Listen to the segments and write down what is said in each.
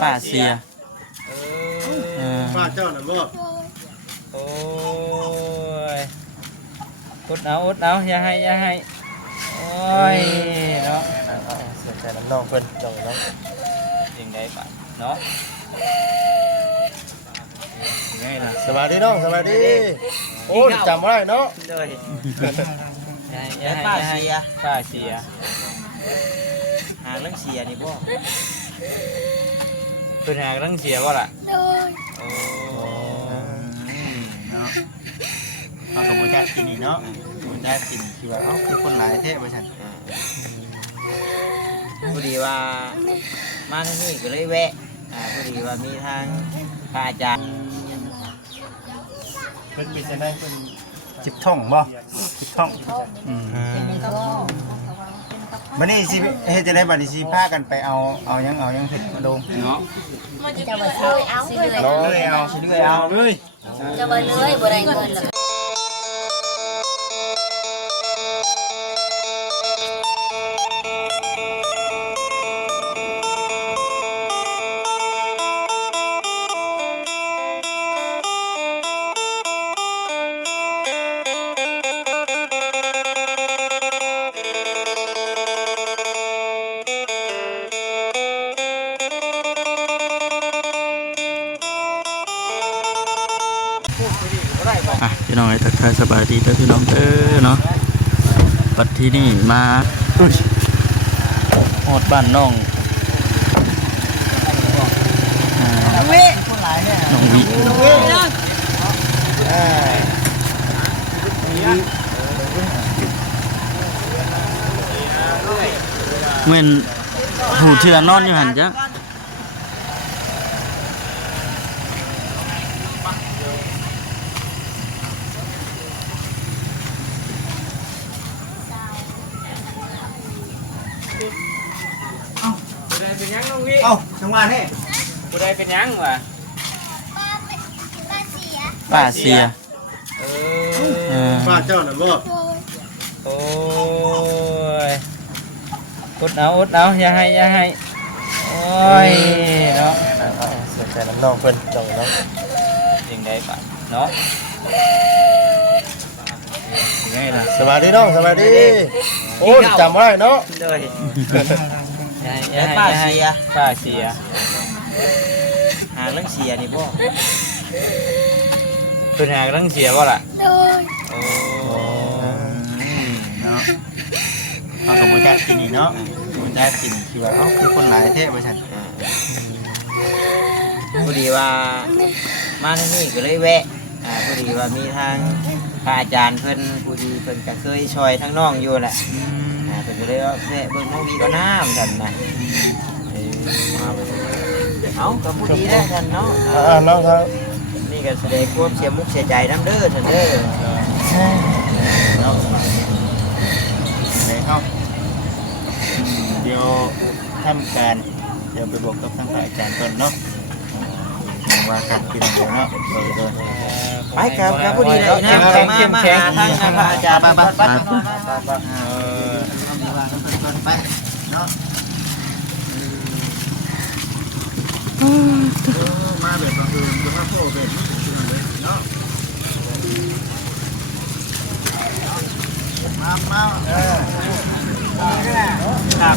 ป้าเสียป้าเจ้าน่ะบ่โอ้ยอดเอาอย่าให้โอ้ยเนาะเสียใจน้ำน้องเพิ่นจังเนาะยังไงปะเนาะยังไงล่ะสวัสดีน้องสวัสดีโอ้จำบ่ได้เนาะเลยป้าเสียหาเรื่องเสียนี่บ่เป็นหาเรื่องเสียบ่ล่ะโอ้เนาะเอากับบ่จักกินนี่เนาะบ่จักกินคือว่าเอ้าคือคนหลายแท้ว่าซั่นพอดีว่ามาที่นี่ก็เลยแวะพอดีว่ามีทางพระอาจารย์เพิ่นเป็นจังได๋เพิ่นจิบท่องบ่จิบท่องบัดนี้สิเฮ็ดจังได๋บัดนี้สิพากันไปเอาหยังเฮ็ดมาลงเนาะจะมาซื้อเอาเลยเอาสิเลยเอาเลยจะมาเลยบ่ได้เงินหรอกพี่น้องไอ้ทักทายสบายดีเด้อพี่น้องเด้อเนาะปัดที่นี่มาหอดบ้านน้องน้องวิเหมือนหูเถื่อนนอนอยู่หันจ้ะเอ้าจังหวะนี้ผู้ใดเป็นยังวะป้าเสียป้าเจ้าน่ะบ่โอ้ยอดเอาอย่าให้โอ้ยเนาะเสียใจน้ำน้องเพิ่นจังเนาะยังไงปะเนาะยังไงล่ะสวัสดีน้องสวัสดีโอ้จำบ่ได้เนาะเลยป้าเสียหาเรื่องเสียนี่บ่เป็นหาเรื่องเสียบ่ล่ะโอ้เนาะเอากับบ่จักกินนี่เนาะบ่จักกินคือว่าเอ้าคือคนหลายแท้ว่าซั่นพอดีว่ามาที่นี่ก็เลยแวะพอดีว่ามีทางพระอาจารย์เพิ่นผู้ดีเพิ่นก็เคยช่วยทั้งน้องอยู่แหละเพิ่นก็เลยว่าแวะเบิ่งน้องมีก็น้ำกันนะเอากับผู้ดีได้ท่านเนาะน้องครับนี่ก็แสดงความเสียมุกเสียใจน้ำเด้อท่านเด้อเนาะไหนเข้าเดี๋ยวทำการเดี๋ยวไปบอกกับทางอาจารย์ก่อนเนาะว่ากัดกินเดี๋ยวเนาะไปครับผู้ดีเลยนะมาหาทางพระอาจารย์ไปเนาะมาแบบบางคืนจะมาโซ่แบบเนาะมา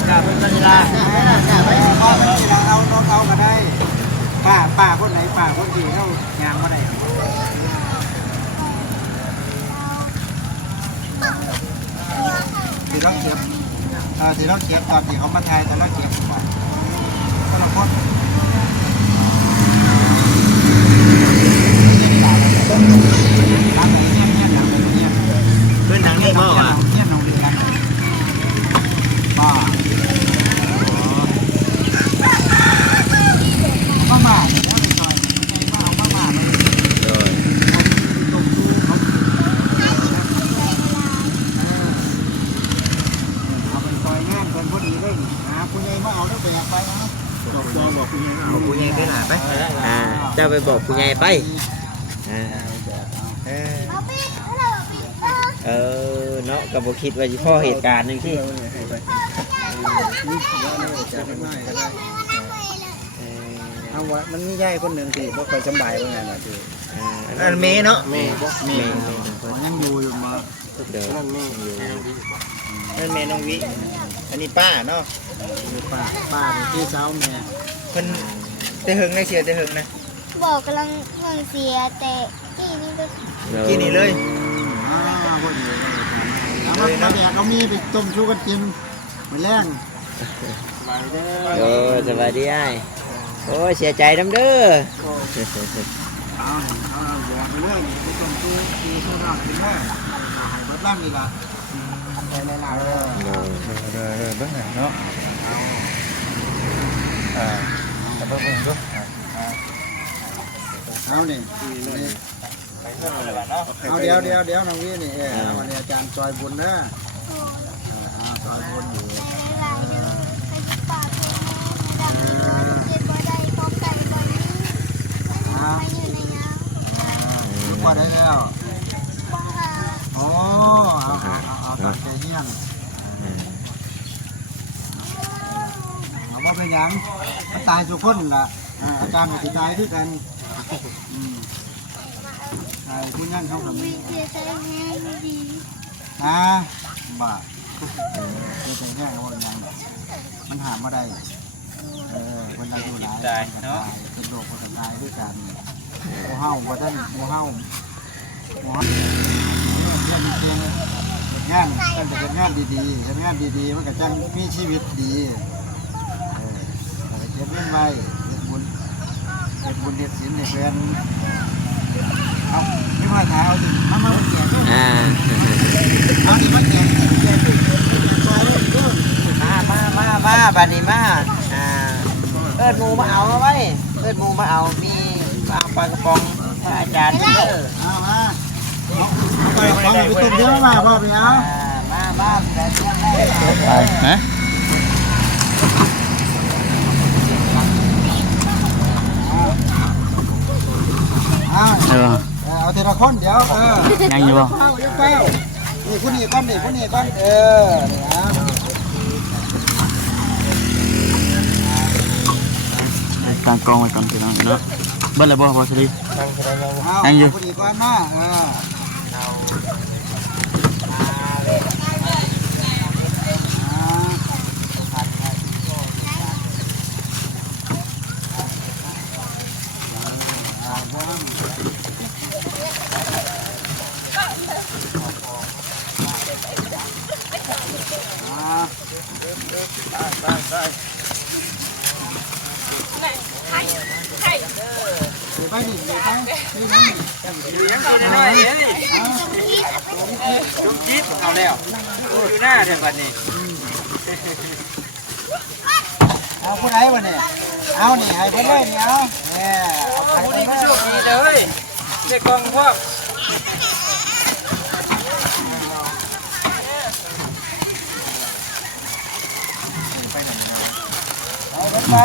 ครับเป็นเวลาไปเอาน้องเอาก็ได้ป้าคนไหนป้าคนดีเขางานมาได้ทีละเก็บตอนที่เขามาทายแต่ละเก็บแต่ละคนเพื่อนทางนี้บ่อ่ะเนี่ยน้องดีกันบ่มาซอยใจว่าเอามาเลยตรงดูเขาเอาไปซอยงานคนพอดีเลยหาผู้ใหญ่มาเอาแล้วไปอยากไปนะบอกผู้ใหญ่เอาผู้ใหญ่ไปหาไปเจ้าไปบอกผู้ใหญ่ไปเนาะกับบ่คิดว่าสิพ่อเหตุการณ์นึงที่ เอาว่ามันมียายคนหนึ่งที่บ่ค่อยสบายว่าไงน่ะที่ อันเมเนาะเม เพิ่นยังอยู่มา เดี๋ยว นั่นนี่อยู่ นั่นเมน้องวิอันนี้ป้าเนาะ ป้านี่พี่สาวแม่ เพิ่นแต่หึงได้เสียแต่หึงนะ บอกกำลังเพิ่งเสียแต่ที่นี่ก็ กินนี่เลย พอดีเลยเอามาแดกเอามีไปต้มชูกันกินมื้อแรง โอ้สวัสดีไอ้โอ้เสียใจน้ำเด้อ เอาแดกไปเลยไปต้มชูราดกินแม่ให้เบิดบ้างนี่ล่ะไปหลายๆเบิ่งหน่อยเนาะเบิ่งดู เอานี่เอาเดี๋ยวน้องวินี่วันนี้อาจารย์ซอยบุญนะซอยบุญอยู่ หลายเดือนไปดูป่าเพื่อนแม่ดำเจ็บบ่ได้พบไก่บ่นี้ไปอยู่ในน้ำ พอได้แล้ว บ่หา โอ้เอาตัดใจเฮี้ยงเอาว่าเป็นยังมันตายทุกคนล่ะอาจารย์ก็สิตายคือกันตายผู้นั่นเขากับ วิเสียใจแห้งดี บ้าเป็นใจแห้งเขาเป็นยังมันหามาได้คนเราอยู่หลายเป็นโรคคนตายด้วยกันโมเฮาว่าท่านโมเฮาเรื่องเก่งงานตั้งแต่เป็นงานดีๆเป็นงานดีๆมันก็จังมีชีวิตดีเก็บเงินไว้เก็บบุญเก็บศีลให้เพื่อนเอาไม่ว่าถ่ายเอาดิมาแจกเอาดิมาแจกซอยเลยเด้อ มาบัดนี้มาเอิ้นหมูมาเอาไว้เอิ้นหมูมาเอามีปลากระป๋องพระอาจารย์เด้อ เอามาไปของไปตุ่มเยอะมาพ่อไปเอา มาแต่เที่ยงได้ ไปนะ เอาทีละคนเดี๋ยวยังอยู่บ่ ยังเป้านี่ผู้นี้ก้อนนี่ผู้นี้ก้อนกลางกองไว้ก่อนพี่น้องเนาะเบิ่งเลยบ่พอสิ ยังอยู่ผู้นี้ก้อนมาไปดิไปอยู่ยังตัวน้อยๆนี่จุ๊บจิ๊บเอาแล้วอยู่หน้าเดี๋ยวบัดนี้ เอาผู้ไหนวะเนี่ยเอานี่ให้เพิ่นเลยนี่เอาเนี่ยเอา ผู้ ไป นี้ เล ก็ ย โชคดีเลยได้กองพวก ไป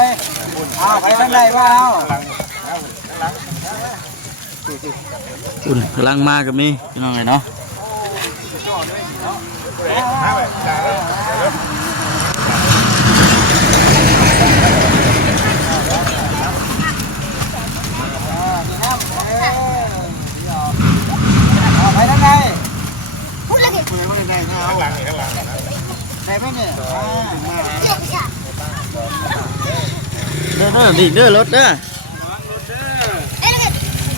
เอาไปทางไหนวะเอา อุ่นกำลังมากับมีพี่น้องเนาะ เอาไปทางไหน พูดเลย ไปทางไหนข้างหลังไหนไปเนี่ยมา เจ็บจ้ะ เด้อดิเด้อรถเด้อ เอ้ย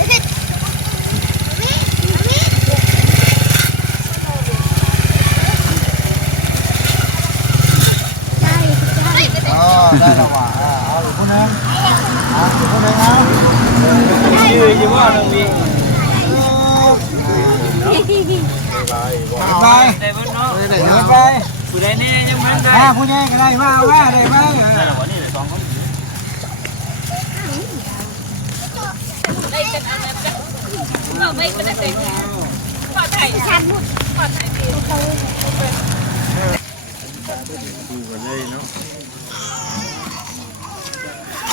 เด็กนี่นี่ อ๋อได้แล้วว่ะเอาอีกคนนึงเอาอีกคนนึงเอา ยืนอยู่ว่าตรงนี้ ไป ได้เบิ้ลเนาะ ไป ผู้ใดนี่ยังมันได้ ผู้ใหญ่ก็ได้มาว่าได้ไหม ฉันพูด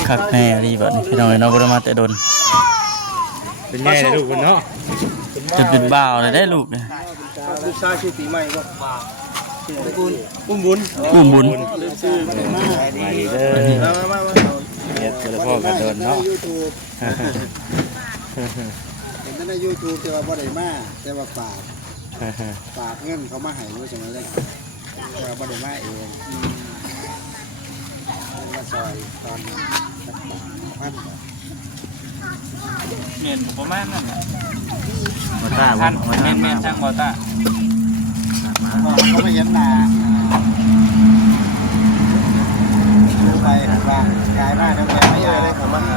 คักแน่ดีบัดนี้พี่น้องเนาะบ่ได้มาแต่ดน เป็นไงลูกเนาะ จะเป็นบ่าวเลยได้ลูกเนี่ย ลูกชายชื่อปีใหม่ก็ อุ้มบุญ อุ้มบุญ มา เฮ็ดบ่ได้พ่อกันโดนเนาะ ยูทูบเห็นในยูทูบแต่ว่าบ่ได้มาแต่ว่าฝากเงินเขามาให้ว่าจังได๋เลยแต่ว่าบ่ได้มาเองมาซอยตอนนั้นพัน เมียนประมาณนั้นน่ะ บ่ตา ท่าน บ่ เมียน ตา ช่างบ่ตา เขาไม่เห็นหน้าไปว่ากายมากนะแม่ไม่ยาเลยเขามาหา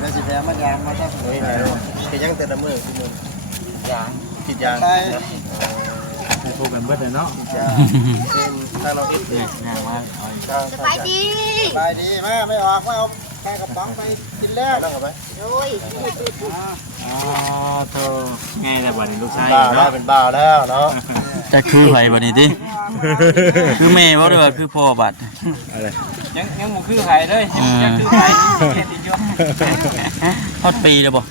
ได้สิแพ้มายามมาซะ เฮ้ยไปยังแต่ละมื้อคือมื้อยางติดยาง ไป โทรกันเบิดเลยเนาะ ยางเป็นทางเราเอ็ดเนี่ยงานว่าเอาอีกทาง สบายดี ไปดีมาไม่ออกมาเอาแค่กระป๋องไปกินแล้ว นั่งกันไป โดย อ๋อโทรง่ายแต่บัดนี้ลูกชาย บ่าวแล้ว เนาะ เป็นบ่าวแล้วเนาะ จะคือไผบัดนี้ติคือแม่บ่ได้ว่าคือพ่อบัด ยังบ่คือไผเด้ยยังคือไผเฮ็ดอีกอยู่ ฮอดปีแล้วบ่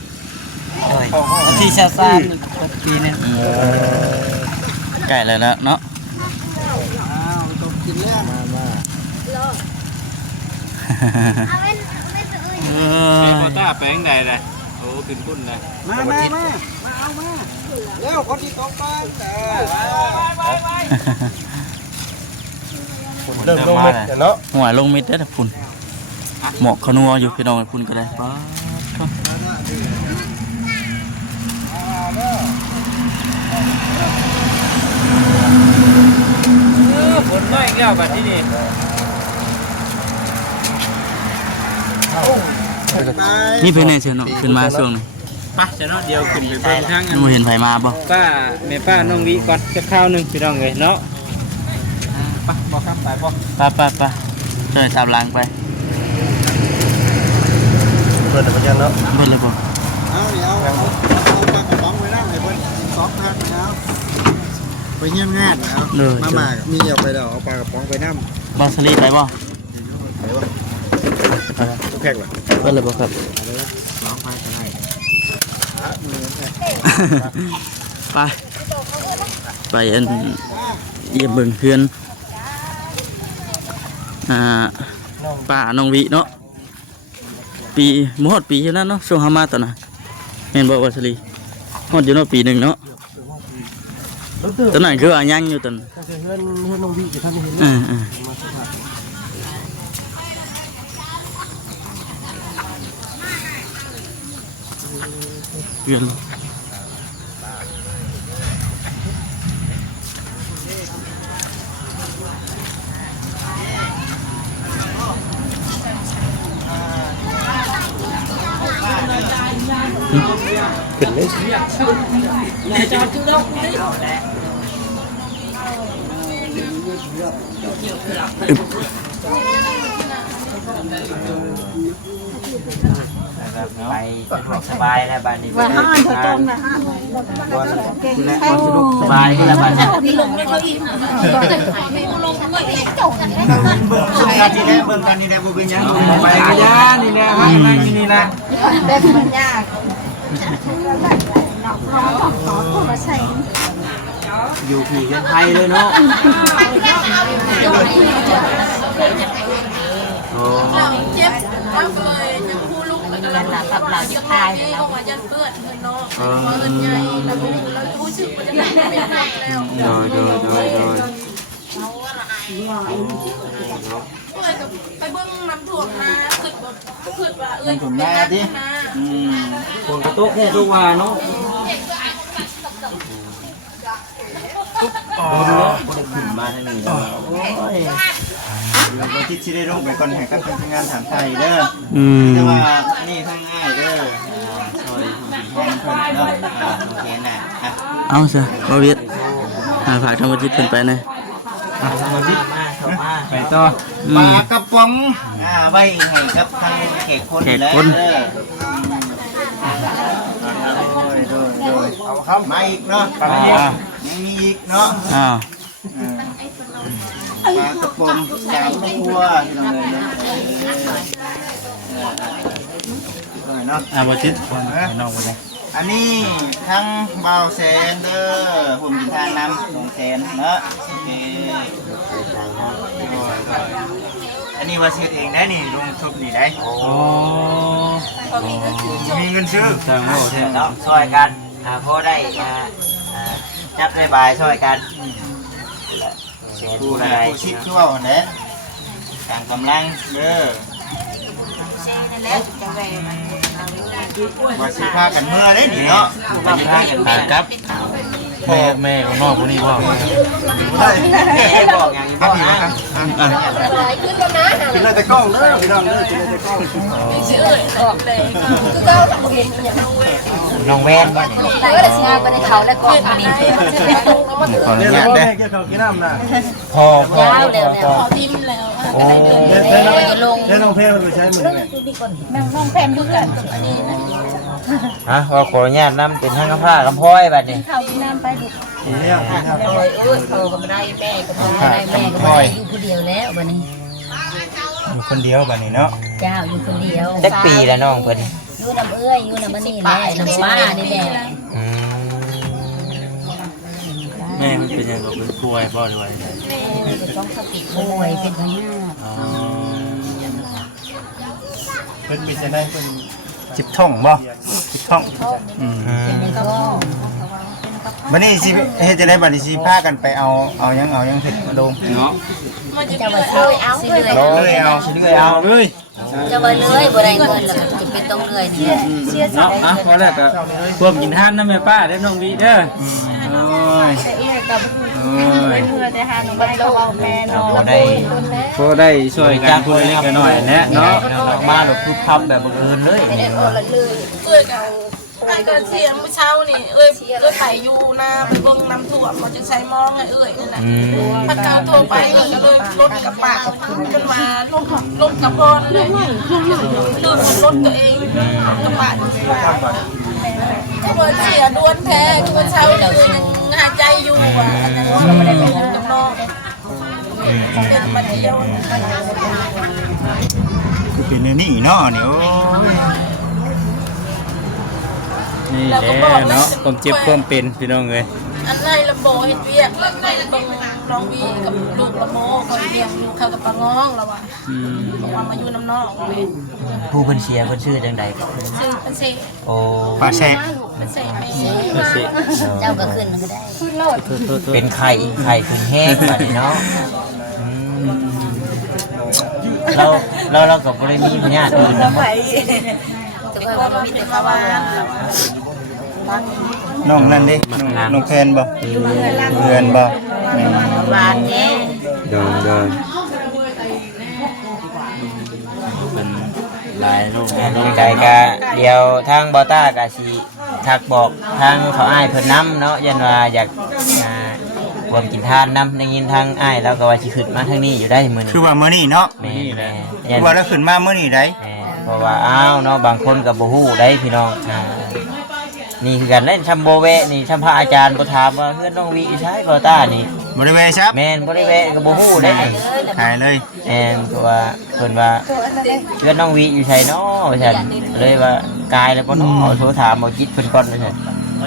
วันที่23ปีนึง ใกล้แล้วเนาะ อ้าวต้องกินแล้ว เอาเป็นตัวอื่น เป็นบ่ตาแปลงใดเลยโอ้ขึ้นพุ่นเลย มาเอามาเร็วคนที่ตกไป เริ่มลงเม็ดเนาะ หัวลงมิดเด้อพุ่นหมอกขนัวอยู่พี่น้องพุ่นก็ได้ป๊าด ฝนน้อยอีกแล้วบัดที่นี่ นี่เพิ่นได้เชิญเนาะขึ้นมาช่วงนี้ ไปจะเนาะเดี๋ยวขึ้นไปเบิ่งทางกัน บ่เห็นไผมาบ่ ป้าแม่ป้าน้องวิก่อนจะข้าวหนึงพี่น้องเอ้ยเนาะไปบ่ครับไปบ่ ไปเดินตามหลังไป เปิดแต่ปัญญาเนาะ เบิ่งเลยบ่ เอาเดี๋ยวเอาปลากระป๋องไว้นั่งให้เพิ่น2,000ไปแล้วไปเยี่ยมงานแล้วมามีเอาไปแล้วเอาปลากระป๋องไปนั่ง บาสลีไปบ่ ทุกแขกเหรอ เบิ่งเลยบ่ครับ 2,000ก็ได้ ไปไปอันเยี่ยมเบิ่งเพื่อนป้าน้องวิเนาะปีบ่ฮอดปีอยู่นั่นเนาะช่วงเฮามาตอนน่ะแม่นบ่บาสลีฮอดอยู่เนาะปีหนึงเนาะตอนนั้นคือว่ายังอยู่ตอน ก็คือเพื่อนน้องวิจะทำเห็น เพื่อนขึ้นเลยไปสบายแล้วบ้านนี้ไปห้านเขาจงนะห้านสบายก็แล้วบ้านนี้ มีลงด้วยเขาอีกมีลงด้วยอีกจบกันได้ เบิ่งการนี่แหละเบิ่งการนี่แหละบ่เป็นหยัง ไปกะยานี่แหละมานั่งอยู่นี่นะ ได้มันยากมาใส่ อยู่ผีกันไทยเลยเนาะโอ้ เจ็บมากเลยยังพูดลูกกำลังหลับเราจะตายแล้วว่ายันเพื่อนเพื่อนน้องเพื่อนใหญ่เรารู้สึกว่าจะไม่เป็นไรแล้ว โดยไปเบิ้งน้ำท่วมนะคือว่าเอ้ย ผมหน้าดิ คนกระตุกเนี่ยทุกวันเนาะ บ่ได้ขึ้นมาทางนี้เนาะโอ้ยเดี๋ยวบ่คิดสิได้ลงไปก่อนให้กับทางงานถามไทยเด้อ แต่ว่านี่ทางง่ายเด้อซอยทางเพิ่นเนาะโอเคน่ะอ่ะ เอาซะบ่เวียดฝากทางวัดจิตเพิ่นไปหน่อย ไปต่อ ปลากระป๋องไว้ให้กับทางแขกคนแล้วเด้อโดยเอาครับมาอีกเนาะยังมีอีกเนาะ อ้าว ปลากระป๋องอย่างครัวที่เราเลยเนาะ วัดจิต น้องบ่ได้ อันนี้ทั้งเบาแสนเด้อหุ่นทานน้ำ200,000เนาะโอเคอัน นนี้ว่าซื้อเองได้นี่ลงทุบนี่ได้ โอ้ พอมีเงินซื้อจบ มีเงินซื้อ จังโง่แท้ เนาะช่วยกันพอได้จับได้บายช่วยกันเสีย ผู้ ผู้ ใด ใด ผู้ชิดคือว่าอันนี้ตามกำลังเด้อ นั่นแหละจะแหวก ว่าสิพากันเมื่อได้นี่เนาะ มาพากัน ถามครับแม่ของน้องคนนี้บ่ บอกอย่างนี้บอกนะ กินเลยแต่กล้องเด้อพี่น้องเด้อกินเลยแต่กล้อง ชื่อออกเลย น้องแว่นบ้านนี่ แล้วก็ได้สิงานไปในเขาแล้วก็อันนี้ ขออนุ เดี๋ยว ญาต พ่อ เด้ แม่ อ เกี่ยวกับกินน้ำนะ พอ ยาวเร็ว พอดิ้นแล้ว โอ้ เดี๋ยวน้องเพลมันไปใช้มือเนี่ย น้องแฟนเพื่อนอันนี้นะ ฮะว่าขออนุญาตนำเป็นทั้งกระพ้ากำพ้อยบัดนี้ เขาที่นั่นไปดู เนี่ย โอ้ยโอ้ยเขาก็ไม่ได้แม่ก็ไม่ได้แม่ก็ไม่ได้อยู่คนเดียวแล้ววันนี้ อยู่คนเดียวบัดนี้เนาะ เจ้าอยู่คนเดียว จักปีแล้วน้องเพิ่น อยู่น้ำเอื้อยอยู่น้ำมันนี่แหละน้ำป้านี่แหละ อืม แม่มันเป็นยังกับเป็นป่วยบ่หรือว่า ต้องสติป่วยเป็นพยาธิ อ๋อ เพิ่นเป็นจะได้เพิ่นจิบท่องบ่จิบท่องอืม เป็นในท้อง บัดนี้สิเฮ็ดจะได้บัดนี้สิพากันไปเอายังเฮ็ดมาลงเนาะ จะมาช่วยเอาเลย เลยเอา สิเลื่อยเอา เลย จะมาเลยบ่ได้เงินแล้วจะเป็นต้องเลยเนี่ย เนาะอ่ะพอแล้วก็ร่วมกินทานนะแม่ป้าเด้อน้องวิเด้อโอ้ยโอ้ย บ่ได้ พอได้ช่วยกันพูดเล็กน้อยแนะเนาะ ออกมาหลบทุบทับแบบบังเอิญเลย เอ้ยกับไอ้กระเทียมเมื่อเช้านี่เอ้ยไถอยู่หน้าไปเบิ่งน้ำท่วมมันจะใช้มองไงเอ้ยนั่นแหละพักการโทรไปเอ้ยก็เลยรถกระบะจนมาลงกระบอนเลยลืมรถตัวเองกระบะก็ว่าเสียดวนแท้คือเมื่อเช้านี่เอ้ยยังหายใจอยู่อ่ะอันนั้นก็ไม่ได้ไปอยู่กับน้องเป็นมาเที่ยว เป็นนี่เนาะนี่โอ้ย นี่แหละเนาะความเจ็บความเป็นพี่น้องเอ้ย อันในลำโบเห็ดเวียกแล้วในลำโบน้องวีกับลูกลำโบคนเลี้ยงลูกเขากับปลาง้องแล้วว่ะบอกว่ามาอยู่น้ำนอกเว้ย ผู้เพิ่นเชียร์เพิ่นชื่อจังใดก็ ซึ่งเป็นเซ่ โอ้ ปลาแช่ เป็นเซ่แม่ ก็สิ เจ้าก็ขึ้นก็ได้ โทษ เป็นไข่ขึ้นแห้งบัดนี้เนาะเราก็บ่ได้มีพยาธิอื่นนะ แต่ เป็น ว่า ว่ามันมีแต่ขาวาน น้องนั่นดิน้องแพนบ่เพื่อนบ่ หวานเนี่ย เดินเป็นหลายลูก ลงใจก็เดี๋ยวทางบอต้าก็สิทักบอกทางเขาอ้ายเพิ่นนำเนาะยันว่าอยากรวมกินทานนำได้ยินทางอ้ายแล้วก็ว่าสิขึ้นมาทางนี้อยู่ได้มื้อนี้ คือว่ามื้อนี้เนาะ แม่แม่ คือว่าเราขึ้นมามื้อนี้ได้ แม่เพราะว่าอ้าวเนาะบางคนก็บ่ฮู้ได้พี่น้องนี่คือกันเล่นชัมโบเวะนี่ชัมพระอาจารย์บ่ถามว่าเฮือนน้องวิใช้บอต้านี่ บ่ได้แวะครับ แม่นบ่ได้แวะก็บ่ฮู้ได้นี่ ขายเลย แม่นก็ว่าเพิ่นว่าเฮือนน้องวิอยู่ไสเนาะว่าซั่นเลยว่ากายแล้วบ่เนาะโทรถามบ่จิตเพิ่นก่อนว่าซั่น ขอ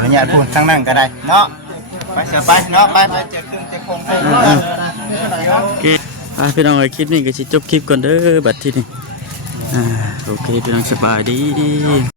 อนุญาตพูดทั้งนั้นก็ได้เนาะไปเสียไปเนาะไปเจอเครื่องเจอโครง โอเคพี่น้องเอ้ยคลิปนี้ก็สิจบคลิปก่อนเด้อบัดทีนี้โอเคพี่น้องสบายดี